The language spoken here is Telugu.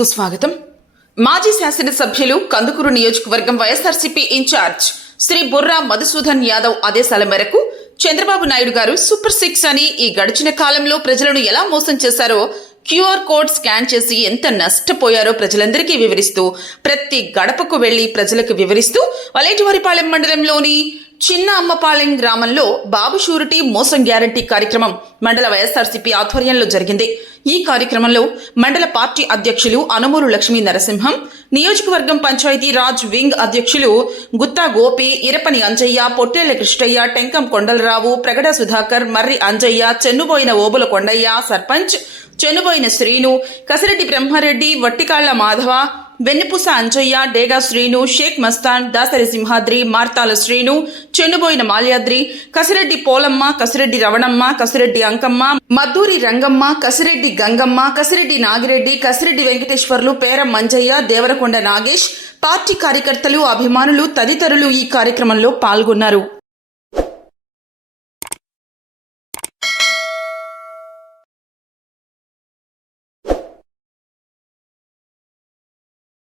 కు స్వాగతం. మాజీ శాసనసభ్యులు కందుకూరు నియోజకవర్గం వైఎస్ఆర్సీపీ ఇన్ఛార్జ్ శ్రీ బుర్రా మధుసూదన్ యాదవ్ ఆదేశాల మేరకు చంద్రబాబు నాయుడు గారు సూపర్ సిక్స్ అని ఈ గడిచిన కాలంలో ప్రజలను ఎలా మోసం చేశారో క్యూఆర్ కోడ్ స్కాన్ చేసి ఎంత నష్టపోయారో ప్రజలందరికీ వివరిస్తూ ప్రతి గడపకు వెళ్ళి ప్రజలకు వివరిస్తూ వలేటివారిపాలెం మండలంలోని చిన్న అమ్మపాలెం గ్రామంలో బాబు షూరిటీ మోసం గ్యారంటీ కార్యక్రమం మండల వైఎస్ఆర్సీపీ ఆధ్వర్యంలో జరిగింది. ఈ కార్యక్రమంలో మండల పార్టీ అధ్యక్షులు అనుమూరు లక్ష్మీ నరసింహం నియోజకవర్గం పంచాయతీ రాజ్ వింగ్ అధ్యక్షులు గుత్తా గోపి ఇరపని అంజయ్య పొట్టేళ్ళ కృష్ణయ్య టెంకం కొండలరావు ప్రగడ సుధాకర్ మర్రి అంజయ్య చెన్నుబోయిన ఓబుల కొండయ్య సర్పంచ్ చెన్నుబోయిన శ్రీను కసిరెడ్డి బ్రహ్మారెడ్డి వట్టికాళ్ళ మాధవ వెన్నెపూస అంజయ్య డేగా శ్రీను షేక్ మస్తాన్ దాసరి సింహాద్రి మార్తాల శ్రీను చెన్నుబోయిన మాల్యాద్రి కసిరెడ్డి పోలమ్మ కసిరెడ్డి రవణమ్మ కసిరెడ్డి అంకమ్మ మద్దూరి రంగమ్మ కసిరెడ్డి గంగమ్మ కసిరెడ్డి నాగిరెడ్డి కసిరెడ్డి వెంకటేశ్వర్లు పేర మంజయ్య దేవరకొండ నాగేష్ పార్టీ కార్యకర్తలు అభిమానులు తదితరులు ఈ కార్యక్రమంలో పాల్గొన్నారు.